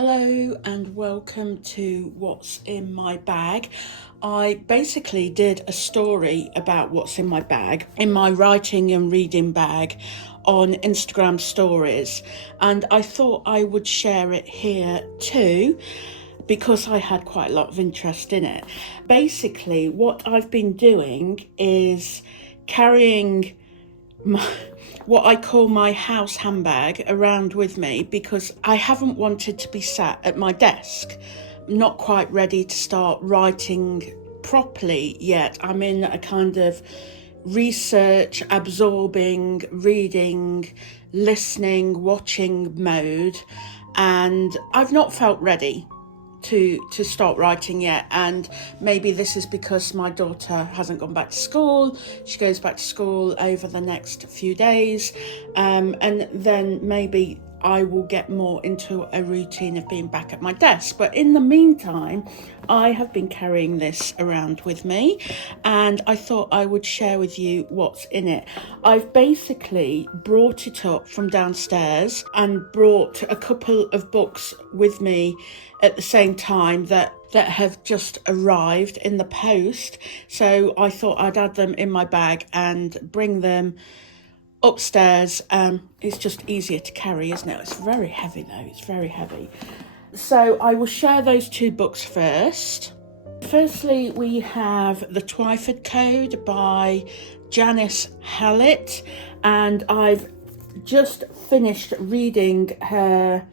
Hello and welcome to What's in My Bag. I basically did a story about what's in my bag, in my writing and reading bag on Instagram stories, and I thought I would share it here too because I had quite a lot of interest in it. Basically, what I've been doing is carrying what I call my house handbag around with me because I haven't wanted to be sat at my desk. I'm not quite ready to start writing properly yet. I'm in a kind of research, absorbing, reading, listening, watching mode, and I've not felt ready to start writing yet. And maybe this is because my daughter hasn't gone back to school. She goes back to school over the next few days, and then maybe I will get more into a routine of being back at my desk. But in the meantime, I have been carrying this around with me, and I thought I would share with you what's in it. I've basically brought it up from downstairs and brought a couple of books with me at the same time that have just arrived in the post. So I thought I'd add them in my bag and bring them upstairs. It's just easier to carry, isn't it? It's very heavy though, it's very heavy. So I will share those two books first. Firstly, we have the Wyford Code by Janice Hallett, and I've just finished reading her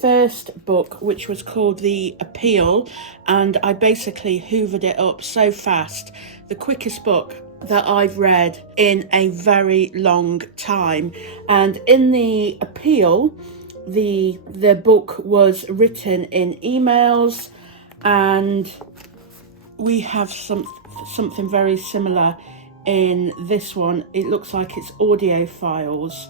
first book, which was called The Appeal, and I basically hoovered it up so fast. The quickest book that I've read in a very long time. And in The Appeal, the book was written in emails, and we have something very similar in this one. It looks like it's audio files.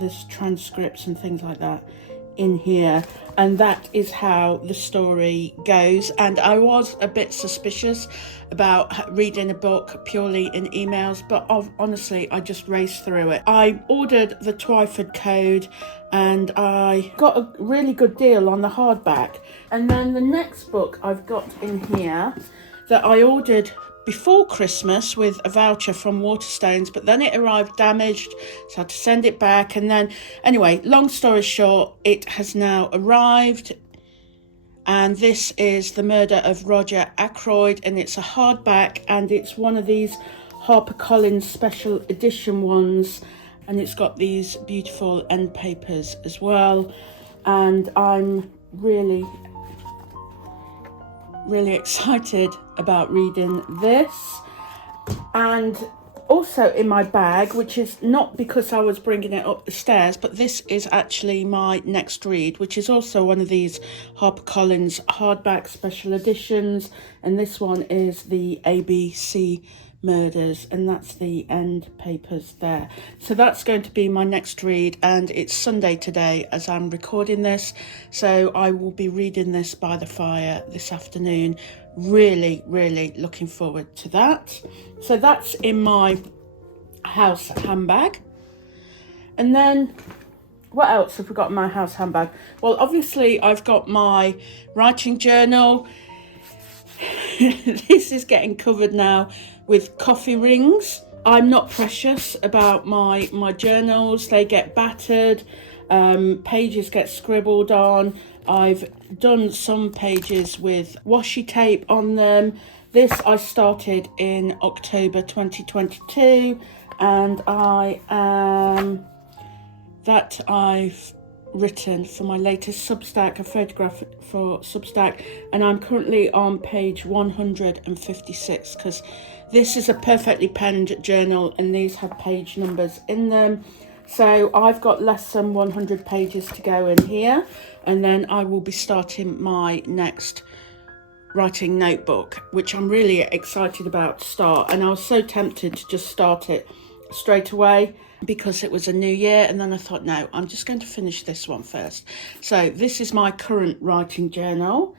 There's transcripts and things like that in here, and that is how the story goes. And I was a bit suspicious about reading a book purely in emails, but honestly I just raced through it. I ordered the Wyford Code and I got a really good deal on the hardback. And then the next book I've got in here that I ordered before Christmas with a voucher from Waterstones, but then it arrived damaged, so I had to send it back. And then, anyway, long story short, it has now arrived, and this is The Murder of Roger Aykroyd, and it's a hardback, and it's one of these HarperCollins special edition ones, and it's got these beautiful end papers as well. And I'm really excited about reading this. And also in my bag, which is not because I was bringing it up the stairs, but this is actually my next read, which is also one of these HarperCollins hardback special editions, and this one is the ABC Murders, and that's the end papers there. So that's going to be my next read, and it's Sunday today as I'm recording this, so I will be reading this by the fire this afternoon. Really looking forward to that. So that's in my house handbag. And then what else have we got in my house handbag? Well, obviously I've got my writing journal. This is getting covered now with coffee rings. I'm not precious about my journals. They get battered, pages get scribbled on. I've done some pages with washi tape on them. This I started in October 2022, and I've written for my latest Substack, a photograph for Substack, and I'm currently on page 156 because this is a perfectly penned journal and these have page numbers in them. So I've got less than 100 pages to go in here, and then I will be starting my next writing notebook, which I'm really excited about to start. And I was so tempted to just start it straight away because it was a new year, and then I thought, no, I'm just going to finish this one first. So this is my current writing journal.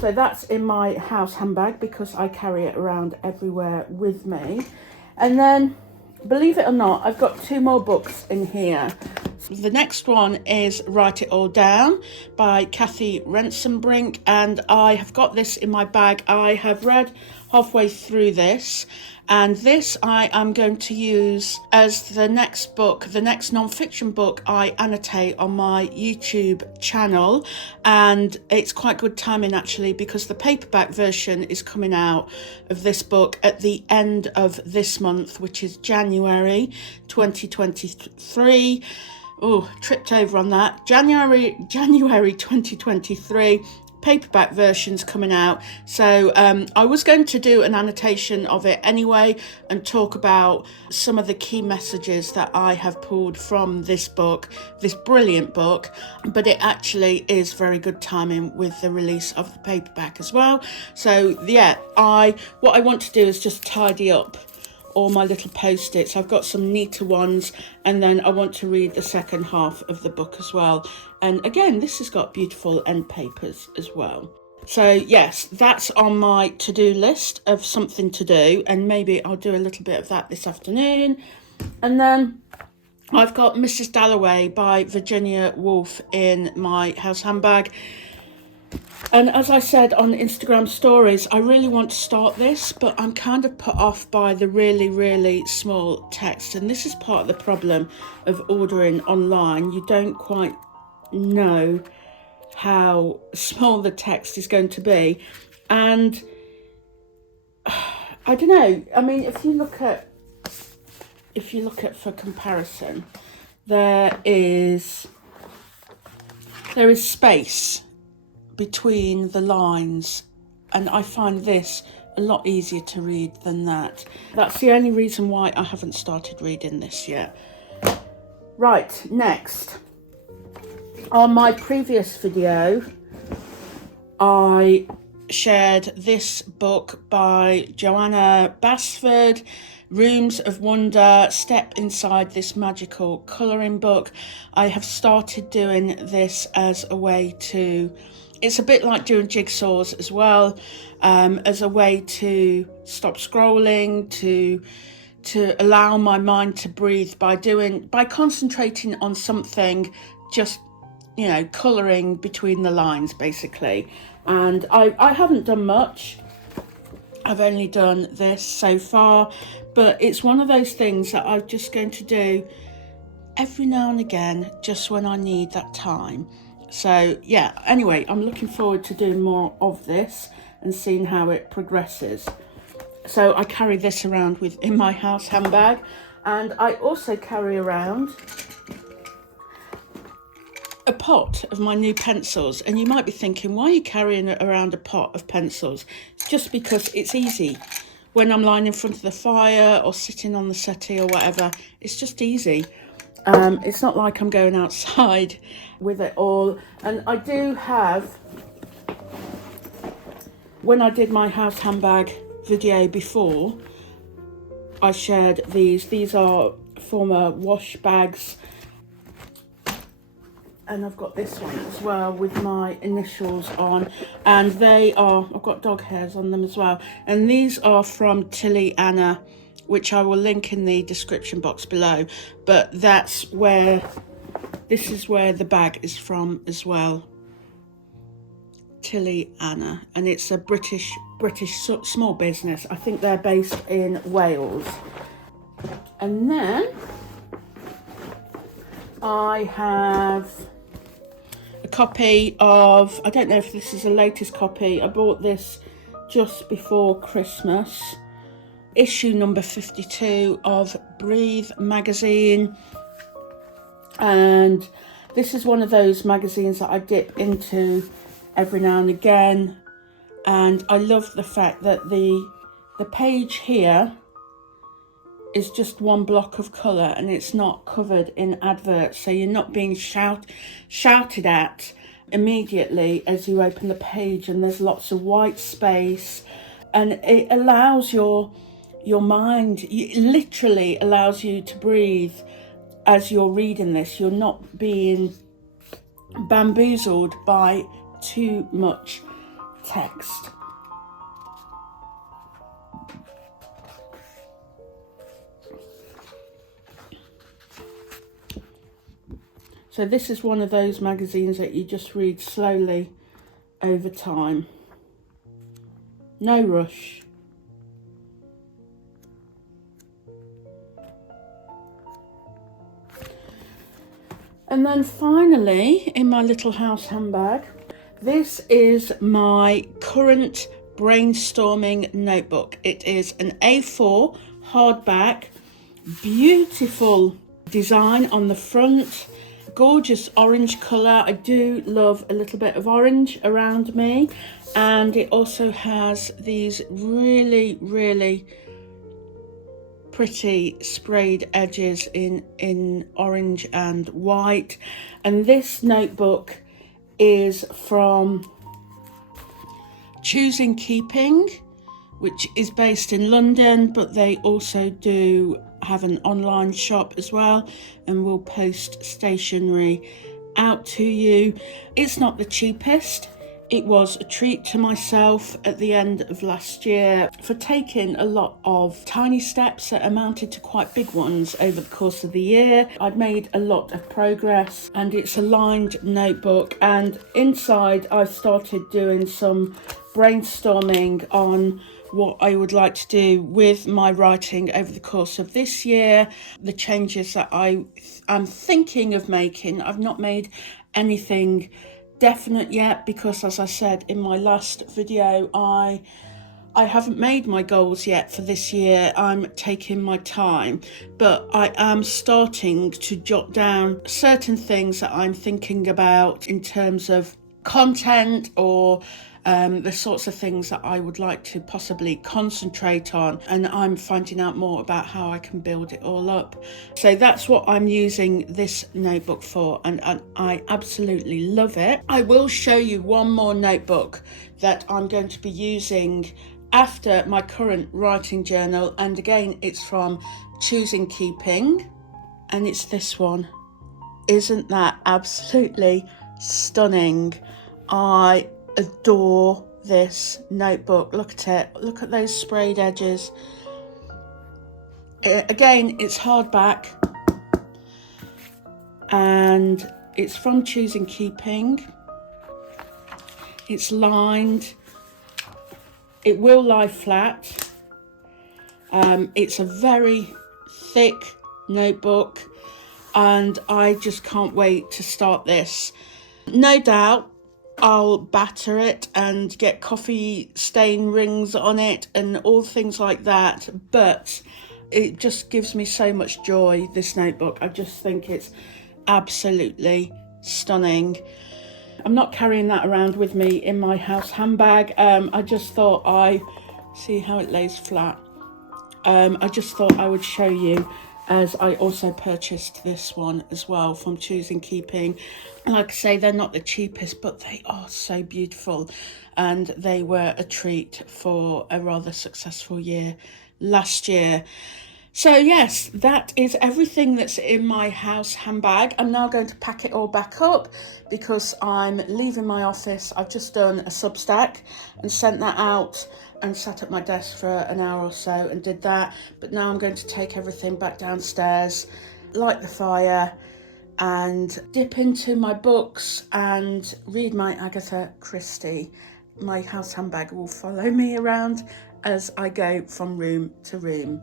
So that's in my house handbag because I carry it around everywhere with me. And then, believe it or not, I've got two more books in here. The next one is Write It All Down by Kathy Rensenbrink, and I have got this in my bag. I have read halfway through this, and this I am going to use as the next book, the next non-fiction book I annotate on my YouTube channel. And it's quite good timing actually, because the paperback version is coming out of this book at the end of this month, which is January 2023. Oh, tripped over on that. January 2023. Paperback version's coming out. So I was going to do an annotation of it anyway and talk about some of the key messages that I have pulled from this book, this brilliant book, but it actually is very good timing with the release of the paperback as well. So yeah, what I want to do is just tidy up all my little post-its. I've got some neater ones, and then I want to read the second half of the book as well. And again, this has got beautiful end papers as well. So yes, that's on my to-do list of something to do, and maybe I'll do a little bit of that this afternoon. And then I've got Mrs. Dalloway by Virginia Woolf in my house handbag. And as I said on Instagram stories, I really want to start this, but I'm kind of put off by the really, really small text. And this is part of the problem of ordering online. You don't quite know how small the text is going to be. And I don't know. I mean, if you look at for comparison, there is space between the lines, and I find this a lot easier to read than that. That's the only reason why I haven't started reading this yet. Right, next. On my previous video, I shared this book by Joanna Basford, Rooms of Wonder, Step Inside This Magical Colouring Book. I have started doing this as a way to, it's a bit like doing jigsaws as well, as a way to stop scrolling, to allow my mind to breathe by concentrating on something, just, colouring between the lines basically. And I haven't done much. I've only done this so far, but it's one of those things that I'm just going to do every now and again, just when I need that time. So yeah, anyway, I'm looking forward to doing more of this and seeing how it progresses. So I carry this around in my house handbag, and I also carry around a pot of my new pencils. And you might be thinking, why are you carrying around a pot of pencils? It's just because it's easy. When I'm lying in front of the fire or sitting on the settee or whatever, it's just easy. It's not like I'm going outside with it all. And I do have, when I did my house handbag video before, I shared these. These are former wash bags. And I've got this one as well with my initials on. And I've got dog hairs on them as well. And these are from Tilly Anna, which I will link in the description box below. But this is where the bag is from as well. Tilly Anna, and it's a British small business. I think they're based in Wales. And then I have a copy of, I don't know if this is the latest copy, I bought this just before Christmas, issue number 52 of Breathe magazine. And this is one of those magazines that I dip into every now and again, and I love the fact that the page here is just one block of colour, and it's not covered in adverts, so you're not being shouted at immediately as you open the page, and there's lots of white space, and it allows your mind, it literally allows you to breathe as you're reading this. You're not being bamboozled by too much text. So this is one of those magazines that you just read slowly over time. No rush. And then finally, in my little house handbag, this is my current brainstorming notebook. It is an A4 hardback, beautiful design on the front, gorgeous orange colour. I do love a little bit of orange around me, and it also has these really pretty sprayed edges in orange and white. And this notebook is from Choosing Keeping, which is based in London, but they also do have an online shop as well, and will post stationery out to you. It's not the cheapest. It was a treat to myself at the end of last year for taking a lot of tiny steps that amounted to quite big ones over the course of the year. I'd made a lot of progress, and it's a lined notebook, and inside I've started doing some brainstorming on what I would like to do with my writing over the course of this year, the changes that I am thinking of making. I've not made anything definite yet because, as I said in my last video, I haven't made my goals yet for this year. I'm taking my time, but I am starting to jot down certain things that I'm thinking about in terms of content, or the sorts of things that I would like to possibly concentrate on, and I'm finding out more about how I can build it all up. So that's what I'm using this notebook for, and I absolutely love it. I will show you one more notebook that I'm going to be using after my current writing journal, and again it's from Choosing Keeping, and it's this one. Isn't that absolutely stunning? I adore this notebook. Look at it. Look at those sprayed edges. Again, it's hardback, and it's from Choosing Keeping. It's lined. It will lie flat. It's a very thick notebook, and I just can't wait to start this. No doubt I'll batter it and get coffee stain rings on it and all things like that, but it just gives me so much joy, this notebook. I just think it's absolutely stunning. I'm not carrying that around with me in my house handbag. I just thought see how it lays flat. I just thought I would show you, as I also purchased this one as well from Choosing Keeping. Like I say, they're not the cheapest, but they are so beautiful, and they were a treat for a rather successful year last year. So yes, that is everything that's in my house handbag. I'm now going to pack it all back up because I'm leaving my office. I've just done a Substack and sent that out, and sat at my desk for an hour or so and did that. But now I'm going to take everything back downstairs, light the fire, and dip into my books and read my Agatha Christie. My house handbag will follow me around as I go from room to room.